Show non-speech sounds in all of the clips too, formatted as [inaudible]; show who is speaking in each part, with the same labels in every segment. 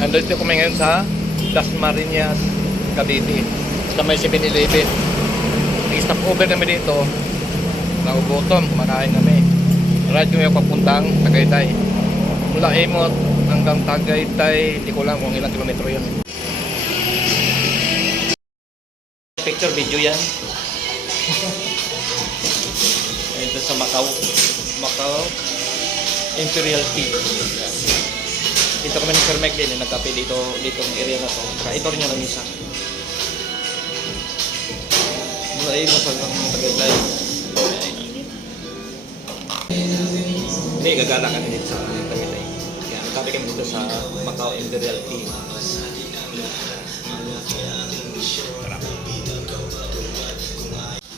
Speaker 1: Andito kami ngayon sa Dasmariñas, Cavite. Sa may 7-Eleven. Nag-stop over kami dito. Naugutom, kumakain kami. Radyo yung papuntang Tagaytay. Mula Emot hanggang Tagaytay, hindi ko lang kung ilang kilometro yun. Picture video yan. [laughs] Ito sa Macau. Macau Imperial Tea. Dito kami ni Sir Meg din, nagkape dito, dito ng area na to. Saka ito rin yung lamisa. Mula ay masagang Tagaytay. Hindi, gagala kami dito sa Tagaytay. Kaya nagkape kami dito sa Macau Imperial Tea.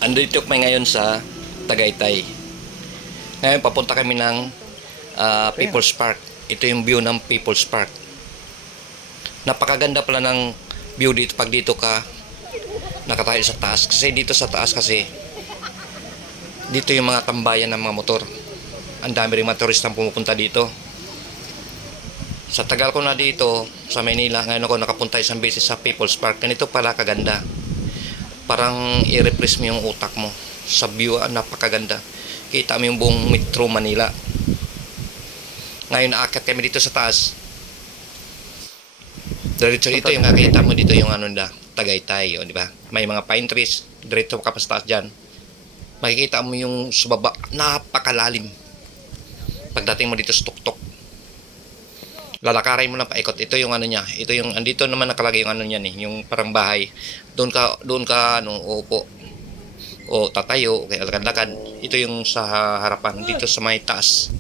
Speaker 1: Andito kami ngayon sa Tagaytay. Ngayon papunta kami ng ah, People's Park. Ito yung view ng People's Park. Napakaganda pala ng view dito pag dito ka nakatayo sa taas. Kasi dito sa taas kasi dito yung mga tambayan ng mga motor. Ang dami rin mga turistang pumupunta dito. Sa tagal ko na dito sa Manila, ngayon ako nakapunta isang beses sa People's Park. Ganito pala kaganda. Parang i-refresh mo yung utak mo sa view, ah, napakaganda. Kita mo yung buong Metro Manila. Ngayon naakyat kami dito sa taas. Diretso dito yung nakita mo dito yung ano na Tagaytay, o di ba? May mga pine trees, diretso ka pa sa taas diyan. Makikita mo yung sa baba, napakalalim. Pagdating mo dito sa tuktok. Lalakarin mo lang paikot. Ito yung ano niya. Ito yung andito naman nakalagay yung ano niya eh, yung parang bahay. Doon ka doon ka ano uupo. O tatayo, kaya lakad-lakad. Ito yung sa harapan dito sa may taas.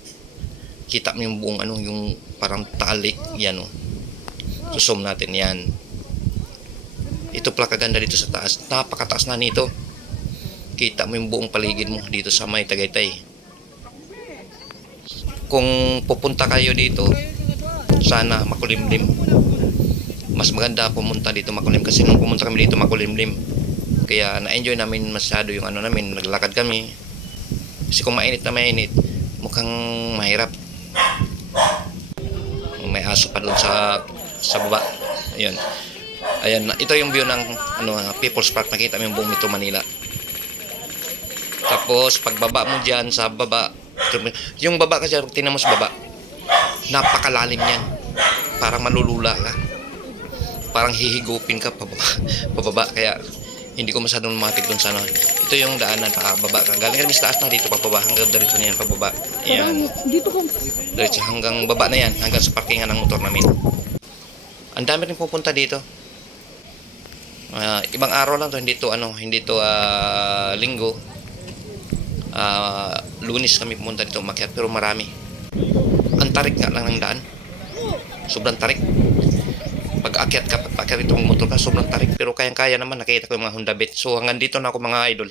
Speaker 1: Kita mo yung buong ano yung parang talik yan oh. Susum natin yan. Ito pala kaganda dito sa taas. Napakataas na nito. Kita mo yung buong paligid mo dito sa may Tagaytay. Kung pupunta kayo dito, sana makulimlim. Mas maganda pumunta dito makulim kasi nung pumunta kami dito makulimlim. Kaya na-enjoy namin masyado yung ano namin, naglakad kami. Kasi kung mainit na mainit, mukhang mahirap. May aso pa doon sa sa baba. Ayun. Ayan, ito yung view ng ano, People's Park. Nakita mo yung buong Metro Manila. Tapos, pagbaba mo dyan sa baba, yung baba kasi, tingnan mo sa baba, napakalalim yan. Parang malulula ka. Parang hihigupin ka pababa. [laughs] pababa. Kaya, hindi ko masyadong matik doon sa ano. Ito yung daanan pa baba ka. Galing kami sa taas na dito pababa hanggang diretso na yan pababa. Ayan.
Speaker 2: Dito ko.
Speaker 1: Diretso hanggang baba na yan, hanggang sa parkingan ng motor namin. Ang dami rin pupunta dito. Ah, ibang araw lang to, hindi to ano, hindi to ah, linggo. Ah, lunis kami pumunta dito umakyat pero marami. Ang tarik nga lang ng daan. Sobrang tarik. Pag akyat ka, pag akyat itong motor ka, sobrang tarik. Pero kayang-kaya naman, nakita ko yung mga Honda Beat. So hanggang dito na ako mga idol.